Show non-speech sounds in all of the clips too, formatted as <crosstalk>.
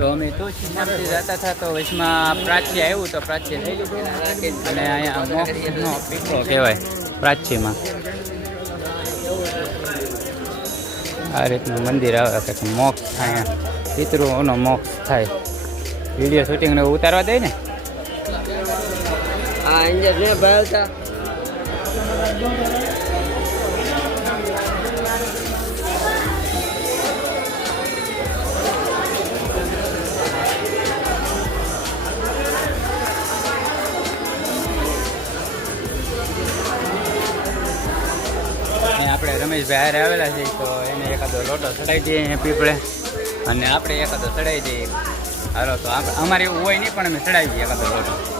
તો અમે તો શ્યામથી જતા હતા, તો વચમાં પ્રાચ્ય આવ્યું તો પ્રાચ્ય લઈ લીધું. અને અહીંયા મોક્ષનો પીપળો કહેવાય, પ્રાચ્યમાં. આ રીતનું મંદિર આવે કે મોક્ષ થાય. પિતૃઓનો મોક્ષ થાય. વીડિયો શૂટિંગને ઉતારવા દે ને? આ ઇન્જર ને રમેશભાઈ હારે આવેલા છે, તો એને એકાદો લોટો ચડાવી દઈએ અહીંયા પીપળે. અને આપણે એકાદો ચડાવી દઈએ. હાલો, તો અમારે એવું હોય નહીં, પણ અમે ચડાવી દઈએ એકાદો લોટો.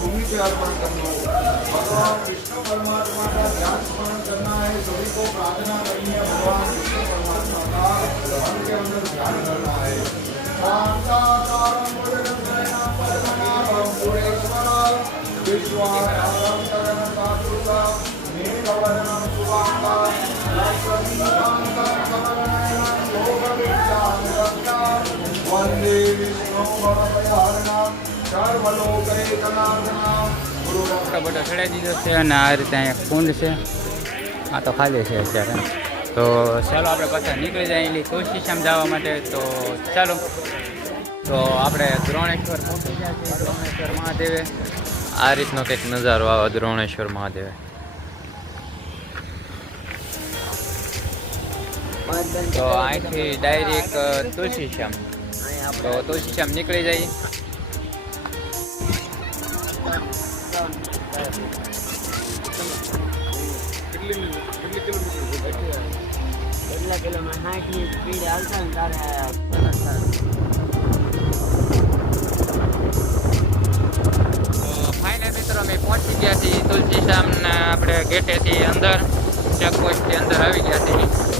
भूमि पे अर्पण करना भगवान विष्णु परमात्मा का ध्यान स्मरण करना है सभी को प्रार्थना करनी है भगवान विष्णु परमात्मा का मन अंदर ध्यान करना है शांताकारं મોટો બોટો ચડાવી દીધો છે અને આ રીતે અહીંયા કુંડ છે. આ તો ખાલી છે અત્યારે. તો ચાલો આપણે પાછા નીકળી જાય એની કોશિશ આમ જવા માટે. તો ચાલો. તો આપણે દ્રોણેશ્વર પહોંચી ગયા છીએ. દ્રોણેશ્વર મહાદેવે. આ રીતનો કંઈક નજારો આવે દ્રોણેશ્વર મહાદેવે. તો અહીંથી ડાયરેક્ટ તુલસી શ્યામ તો તુલસી આમ નીકળી જઈએ કેટલા કિલોમાં સાઠની સ્પીડ ને તારે ફાઇનલ મિત્રો અમે પહોંચી ગયા છીએ તુલસી શ્યામના આપણે ગેટેથી અંદર ચેકપોસ્ટથી અંદર આવી ગયા છીએ.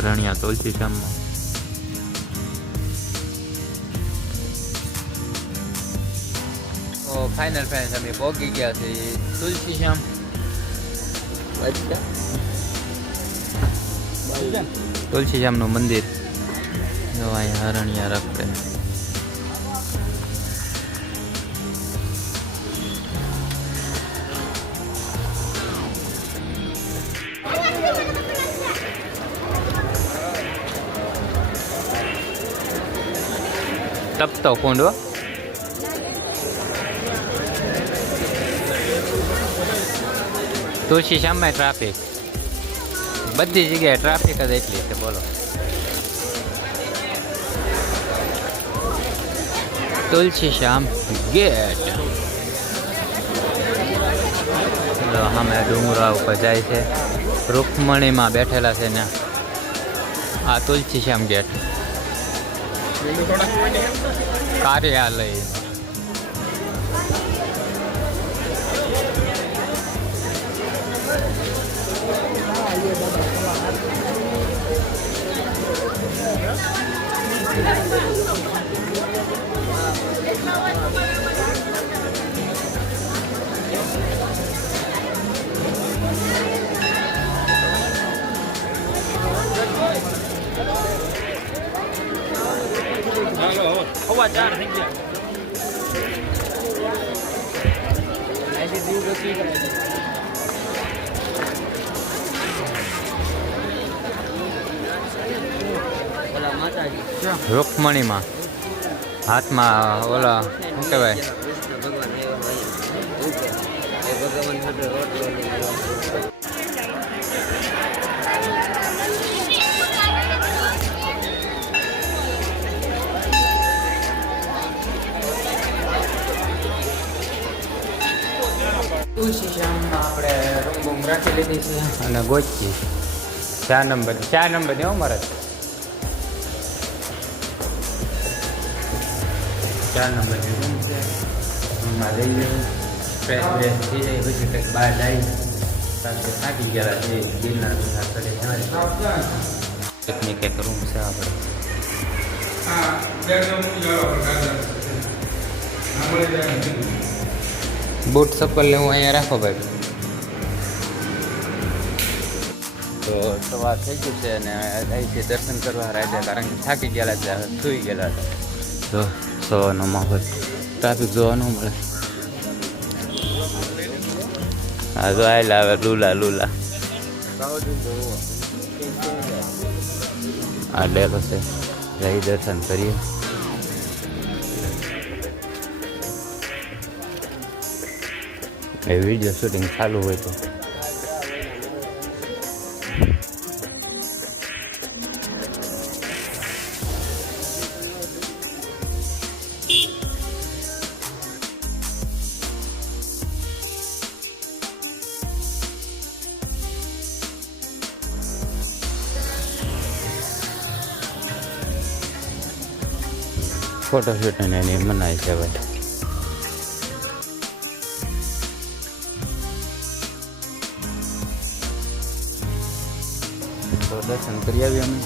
રણિયા તુલસી શ્યામમાં તો ફાઇનલ ફ્રેન્ડ અમે પહોંચી ગયા છે. તુલસી શ્યામ. તુલસી શ્યામનું મંદિર. જો અહીંયા હરણિયા રખડે તપતો કુંડો તુલસી શામમાં ટ્રાફિક બધી જગ્યાએ ટ્રાફિક જ એટલી છે બોલો તુલસી શ્યામ ગેટ અમે ડુંગરા ઉપર જાય છે રૂકમણીમાં બેઠેલા છે ને આ તુલસી શ્યામ ગેટ કાર્યાલય હવા ચાર થઈ ગયા. રૂકમણીમાં. હાથમાં ઓલા શું કહેવાય? શ્યામમાં આપણે રૂમ બૂમ રાખી લીધી છે. અને ગોચી. ચાર નંબર. ચાર નંબર ને મારે. ચાર નંબરની રૂમ છે. રૂમમાં લઈ લઈએ ફ્રેશ ફ્રેશ થઈ જાય. પછી કંઈક બહાર જાય. સાથે થાકી ગયા છે. ગિરનાર બિરનાર ચડી જાય પિકનિક એક રૂમ છે આપણે બૂટ ચપ્પલ ને હું અહીંયા રાખો ભાઈ. તો સવાર થઈ ગયું છે અને અહીંથી દર્શન કરવા રાતે કારણ કે થાકી ગયેલા હતા સૂઈ ગયેલા હતા તો સવારનો માહોલ ટ્રાફિક જોવા ન મળે. હા તો આવેલા આવે લુલા લુલા. આ ડેલો છે. રહી દર્શન કરીએ. એ વીડિયો શૂટિંગ ચાલુ હોય તો ફોટોશૂટ ને એની મનાય છે ભાઈ તો દર્શન કરી આવીએ અમે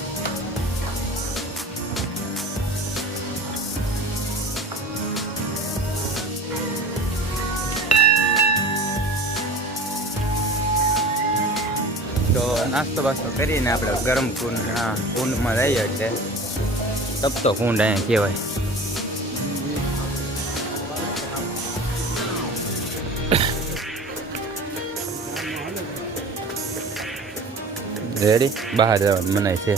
તો નાસ્તો બાસ્તો કરીને આપણે ગરમ કુંડ કુંડમાં રહીએ એટલે તપતો કુંડ અહીંયા કહેવાય. રેડી બહાર જવાનું મનાય છે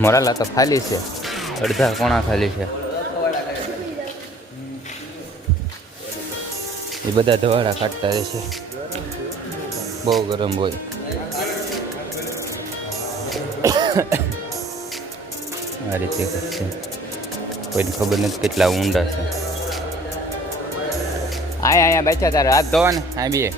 મોરાલા તો ખાલી છે અડધા કોણા ખાલી છે એ બધા ધવાડા કાઢતા રહે છે બહુ ગરમ હોય આ રીતે છે કોઈને ખબર નથી કેટલા ઊંડા છે આયા અહીંયા બેઠા તારે હાથ ધોવા ને આ બી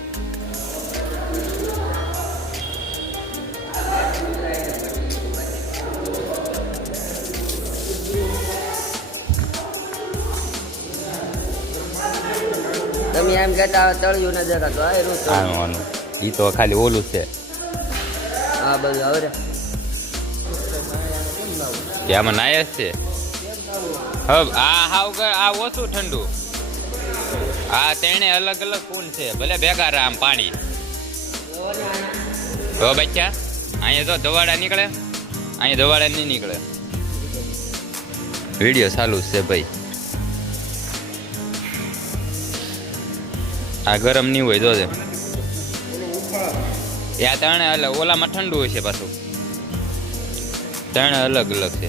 તમે એમ કહેતા તળિયું ન દેખાતું એનું. આનું એ તો ખાલી ઓલું છે. આ બધું હવે કે આમાં નાયસ છે? હવે આ હાવ આ ઓછું ઠંડુ. આ તેણે અલગ અલગ કુંડ છે ભલે ભેગા રહે આમ પાણી. તો બચ્ચા અહીંયા તો ધવાડા નીકળે. અહીંયા ધવાડા નહીં નીકળે. વીડિયો ચાલુ છે ભાઈ. આ ગરમ નહીં હોય જોજે એ આ ત્રણે અલગ ઓલામાં ઠંડુ હોય છે પાછું. ત્રણે અલગ અલગ છે.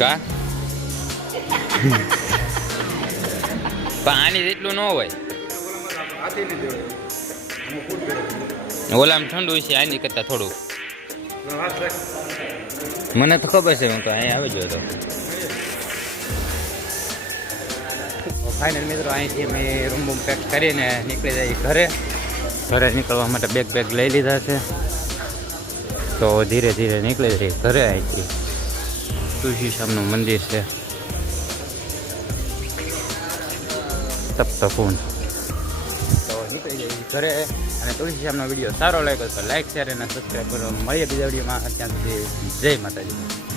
કા? <laughs> પણ આની જેટલું ન હોય. ઓલામાં ઠંડુ છે આની કરતાં થોડું. મને તો ખબર છે હું તો અહીંયા આવી ગયો હતો. ફાઇનલ મિત્રો, અહીંથી અમે રૂમ બૂમ પેક કરીને નીકળી જઈએ ઘરે. ઘરે નીકળવા માટે બેગ બેગ લઈ લીધા છે. તો ધીરે ધીરે નીકળી જઈએ ઘરે અહીંથી. તુલસી શ્યામનું મંદિર છે. તપ્તકુંડ. તો નીકળી જઈએ ઘરે. અને તુલસી સામનો વીડિયો સારો લાગ્યો તો લાઈક શેર અને સબસ્ક્રાઈબ કરો. મળીએ બીજા વિડીયોમાં. ત્યાં સુધી જય માતાજી.